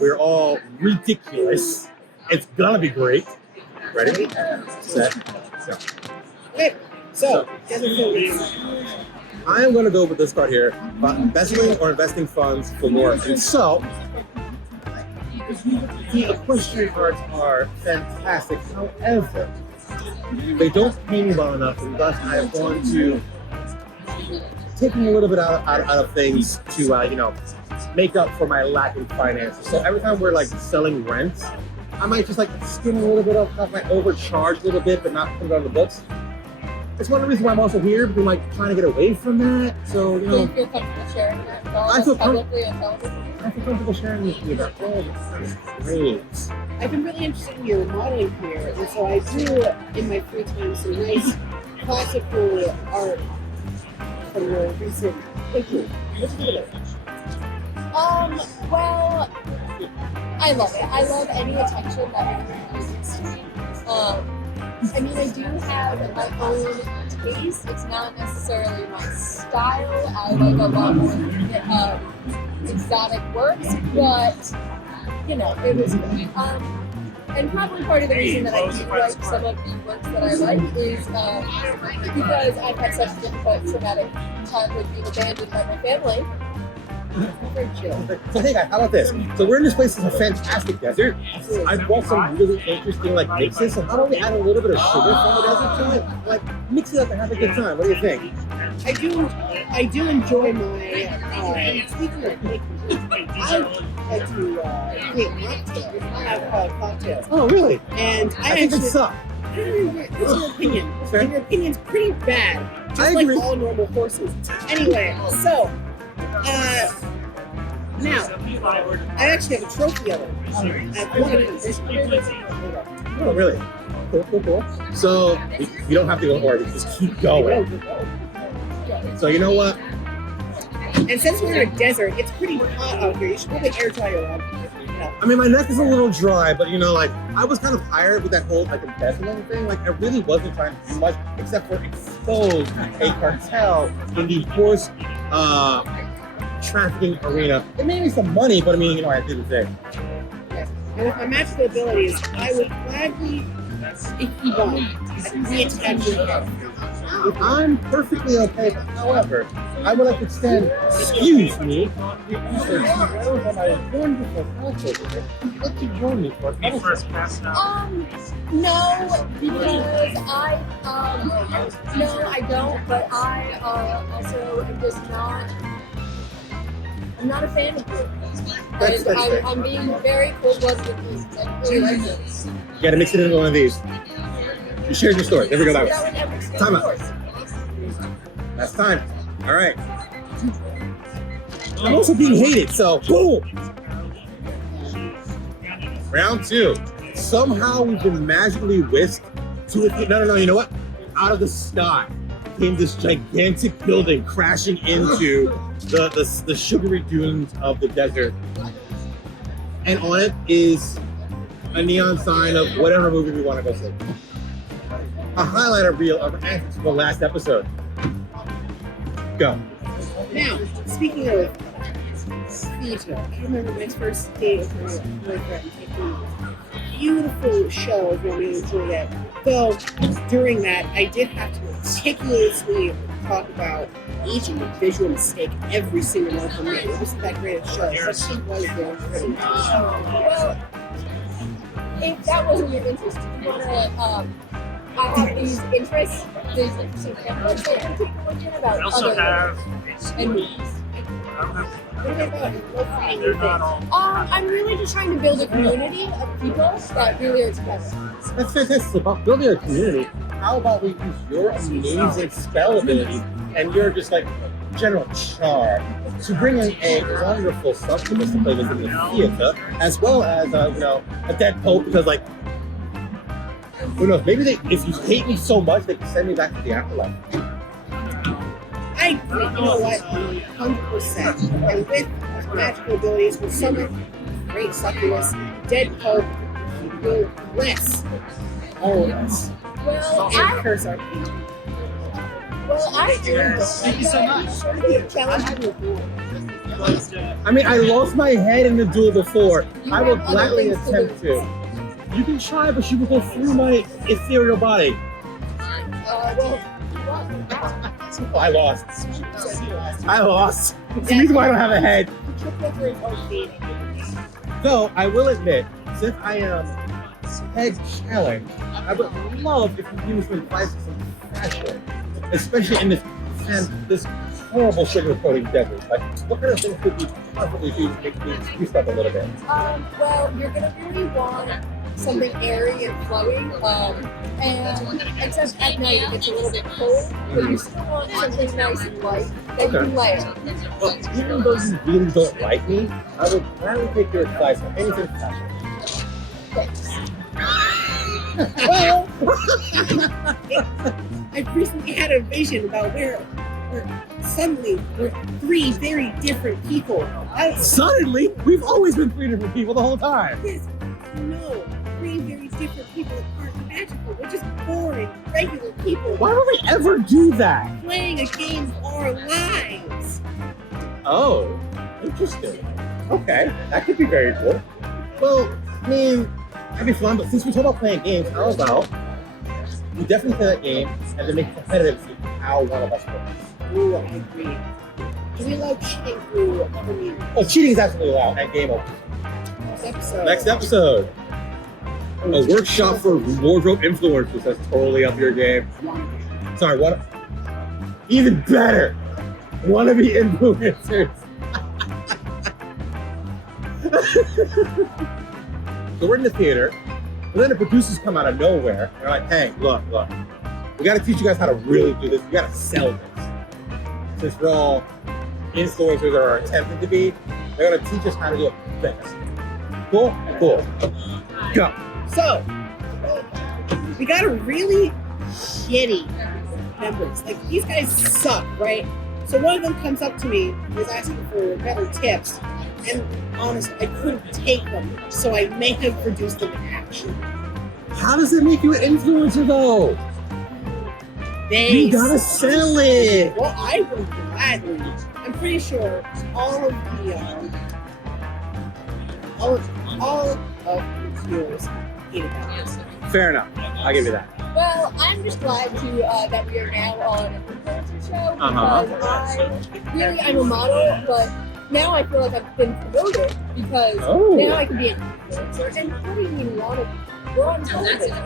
We're all ridiculous. It's gonna be great. Ready? Set. Go. Okay, so I am gonna go with this card here. Embezzling or investing funds for more. And so, the equestrian cards are fantastic. However, they don't pay me well enough, and thus I have gone to taking a little bit out of things to make up for my lack in finances. So every time we're like selling rent, I might just like skim a little bit off, I might overcharge a little bit, but not put it on the books. It's one of the reasons why I'm also here, because I'm like trying to get away from that. So Do you feel comfortable sharing that publicly and television? I feel comfortable sharing with you about all the time. Great. I've been really interested in your modeling career, and so I do in my free time some nice classical art from your recent picture. What's it about? Well, I love it. I love any attention that anyone gives to me. I mean, I do have my own taste. It's not necessarily my style. I like a lot more exotic works, but it was good. And probably part of the reason that I do like some of the works that I like is because I've had such a difficult traumatic childhood being abandoned by my family. Very chill. So hey guys, how about this? So we're in this place. It's a fantastic desert. I brought some really interesting mixes. So how about we add a little bit of sugar from the desert to it? Like mix it up and have a good time. What do you think? I do enjoy my speaking of making, I like to create cocktails. Oh really? And I think it sucks. What's your opinion? Your opinion's pretty bad. Just I like agree. all normal horses. Anyway, so now I actually have a trophy of it. I've won a competition. Oh really? Cool. So we don't have to go forward. We just keep going. So you know what? And since we're in a desert, it's pretty hot out here. You should probably air dry your arm. I mean, my neck is a little dry, but I was kind of tired with that whole embezzlement thing. I really wasn't trying to do much except for expose a cartel in the horse trafficking arena. It made me some money, but I did the thing. Yes. And with my magical abilities, I would gladly, if you want, reattach your head. I'm perfectly okay, but however, I would like to extend, excuse me, those are my wonderful cultures. Would like to join me for a conversation? No, because no, I don't, but I also am just not. I'm not a fan of it. I'm being very cold-blooded with this. I really like this. You gotta mix it into one of these. You shared your story. There we go. That way. Time out. That's time. All right. I'm also being hated, so boom. Round 2. Somehow we've been magically whisked to a... No. You know what? Out of the sky came this gigantic building crashing into the sugary dunes of the desert. And on it is a neon sign of whatever movie we want to go see. A highlighter reel of answers from the last episode. Go. Now, speaking of theater, I remember my first date with my boyfriend taking a beautiful show of Romeo and Juliet. Though, during that, I did have to meticulously talk about each individual mistake every single one for me. It wasn't that great a show, but she was very pretty. Well, if that wasn't your interest, do you want to I have these interests, these interesting cameras that you take a look at about also other have and What about you? I'm really just trying to build a community of people that really are together. That's fantastic. About building a community, how about we use your amazing spell ability and your just general charm to bring in a wonderful succubus to play with in the theater, as well as a dead pope, because who knows, maybe if you hate me so much they can send me back to the afterlife. I agree. You know what? 100%. And with magical abilities, with summon great succubus, dead pope, will bless all of us. Well, And curse our people. I do. Thank you so much. Challenge you. I mean, I lost my head in the duel before. You I will have other gladly things to attempt lose. to. You can try, but you will go through my ethereal body. Well, Oh, I lost. I lost. It's the reason why I don't have a head. Though, I will admit, since I am head challenged, I would love if you use some advice in some fashion, especially in this horrible sugar coating desert. Like, what kind of things could you possibly do to make me juice up a little bit? well, you're gonna really want something airy and flowing. And except at night it gets a little bit cold, but you still want something nice and light that you can layer. Well, even though you really don't like me, I would gladly take your advice on anything fashion. Thanks. Well, I recently had a vision about where suddenly we're three very different people. Suddenly, we've always been three different people the whole time. Yes, no, three very different people that aren't magical. We're just boring, regular people Why would we ever do that? playing a game of our lives. Oh, interesting. Okay, that could be very cool. Well, I mean, that'd be fun, but since we talk about playing games, how about we definitely play that game and then make it competitive to see how one of us wins. Ooh, I agree. Do we allow cheating through other means? Oh, cheating is absolutely allowed at game over. Next episode. A workshop for wardrobe influencers. That's totally up your game. Sorry, what? Even better. Wannabe influencers. So we're in the theater, and then the producers come out of nowhere. They're like, hey, look. We got to teach you guys how to really do this. We got to sell this. Since we're all influencers or are attempting to be, they're going to teach us how to do it best. Cool? Cool. Go. So, we got a really shitty members. Like, these guys suck, right? So one of them comes up to me, was asking for better tips, and honestly, I couldn't take them, so I may have produced them in action. How does it make you an influencer, though? They You gotta sell it. Well, I would gladly. I'm pretty sure all of the viewers hate that. Fair enough. I'll give you that. Well, I'm just glad to that we are now on an influencer show Uh-huh. because I'm a model, but now I feel like I've been promoted because Oh. now I can be an influencer. And what do you mean wanna be? We're on television.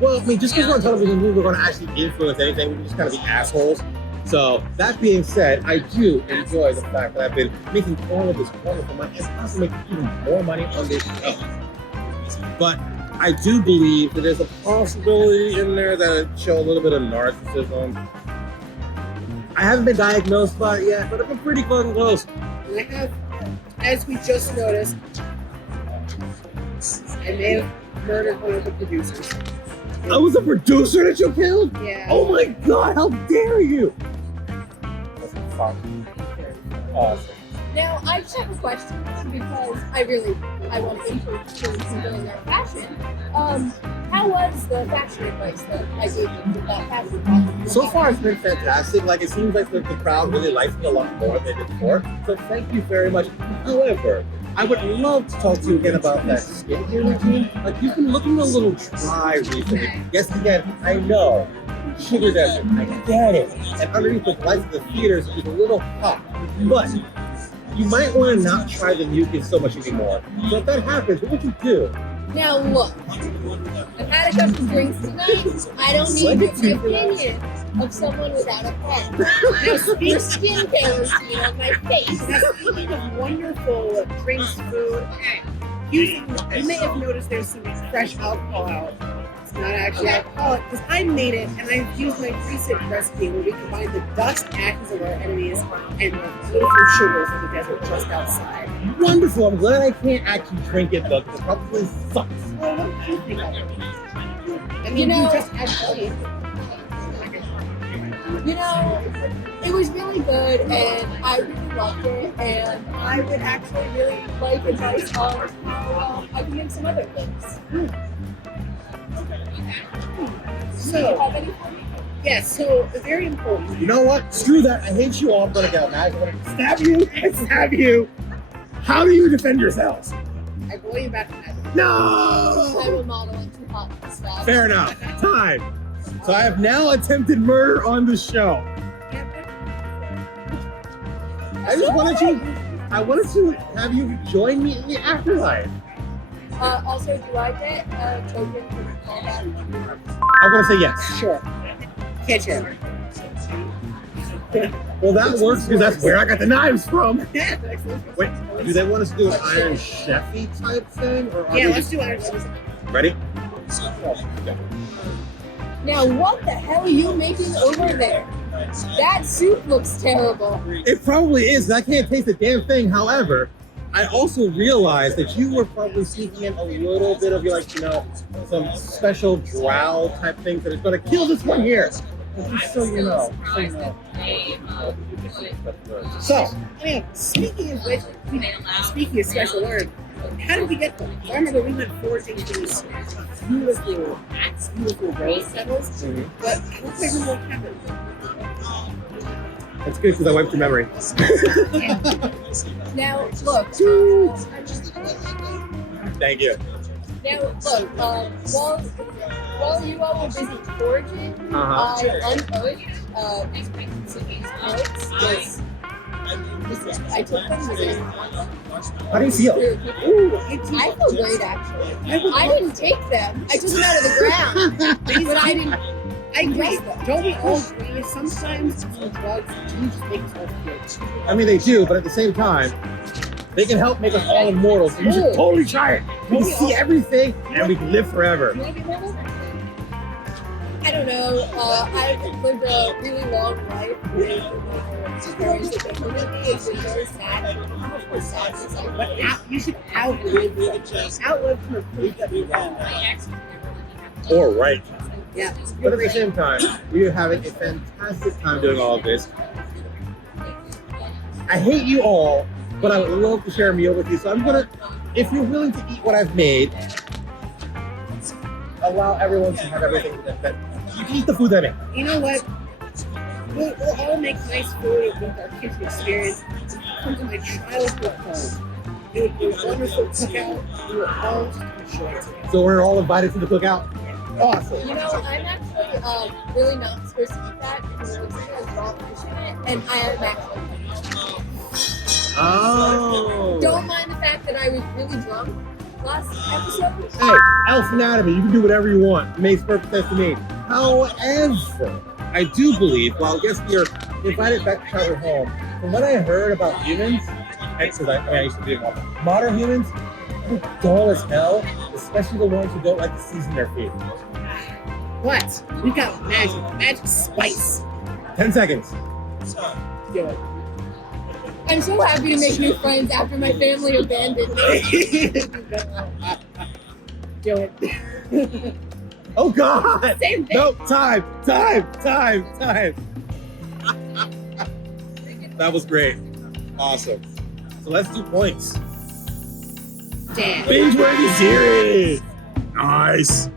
Well, I mean, just because we're on television, we're going to actually influence anything. We can just kind of be assholes. So, that being said, I do enjoy the fact that I've been making all of this wonderful money and also making even more money on this show. But I do believe that there's a possibility in there that it show a little bit of narcissism. I haven't been diagnosed by it yet, but I've been pretty fucking close. And I have, as we just noticed, I may have murdered one of the producers. I was a producer that you killed? Yeah. Oh my god, how dare you! That's fun. Awesome. Now, I just have a question because I want to influence people in their fashion. How was the fashion advice that I gave you with that fashion? So far, it's been fantastic. Like, it seems like the crowd really likes me a lot more than they did before. So, thank you very much. However, I would love to talk to you again about that skincare routine. Like, you've been looking a little dry recently. Yes, again, I know. Sugar desert, I get it. And underneath the lights of the theaters, it's a little hot. But you might want to not try the mucus so much anymore. So if that happens, what would you do? Now look, I've had a couple drinks tonight. I don't need the opinion of someone without a pen. Now your skincare routine on my face. Now, speaking of wonderful drinks, food, you may have noticed there's some fresh alcohol out. It's not actually alcoholic because I made it and I've used my recent recipe where we combine the dust ashes of our enemies and the beautiful sugars of the desert just outside. Wonderful. I'm glad I can't actually drink it though, because it probably sucks. Well, what do you think of it? I mean, You know- you just had fun. You know, it was really good and I really loved it and I would actually really like advice on how I can make some other things. Do you So, have any for me? Yes, so very important. You know what? Screw that. I hate you all. I'm gonna get mad. I'm gonna stab you and stab you. How do you defend yourselves? I blow you back to heaven. No! I'm a model and too hot for stuff. Fair enough. Time. So I have now attempted murder on the show. I wanted to have you join me in the afterlife. Also, do I get children for the callback? I'm gonna say yes. Sure. Kitchen. Well, that works because that's where I got the knives from. Yeah, Wait, do they want us to do an Iron Chefy type thing, or are let's do it. ready? Now, what the hell are you making over there? That soup looks terrible. It probably is. I can't taste a damn thing. However, I also realized that you were probably sneaking in a little bit of some special drow type things that is going to kill this one here. Just so you know. So, Speaking of which, speaking of special word, how did we get them? I remember we went foraging these beautiful rose petals, but I don't remember what happened. that's good because I wiped your memory. Now, look. Thank you. Now, look. While you all were busy foraging, I unearthed these notes. I took them. How do you feel? Ooh, I feel great, actually. I didn't take them. I took them out of the ground, but I didn't. I agree. Don't we all agree? Sometimes some drugs do just make us all feel. I mean, they do, but at the same time, they can help make us all immortal. So you should totally try it. We can see everything, and we can live forever. You want to be immortal? I don't know. I've lived a really long life with very sad. But you should outlive them. Outlive them or prove that you're wrong. Or right. Yeah. But at the same time, we are having a fantastic time doing all of this. I hate you all, but I would love to share a meal with you. So I'm gonna, if you're willing to eat what I've made, allow everyone to have everything that you can eat the food that I make. You know what? We'll all make nice food with our kids' experience. Come to my childhood home. It would be a wonderful cookout. We will all enjoy it. So we're all invited to the cookout. Awesome. You know, I'm actually really not supposed to eat that because it looks like it has raw fish in it, and I am actually. Oh. Don't mind the fact that I was really drunk last episode. Hey, Elf Anatomy, you can do whatever you want. It makes perfect sense to me. However, I do believe, well, I guess you're invited back to childhood home. From what I heard about humans, because I used to be a modern humans, they're dull as hell, especially the ones who don't like to season their food. But we got magic spice. 10 seconds. Do it. I'm so happy to make new friends after my family abandoned me. Do it. Oh God! Same thing. No, time. That was great. Awesome. So let's do points. Damn. Binge-worthy series. Nice.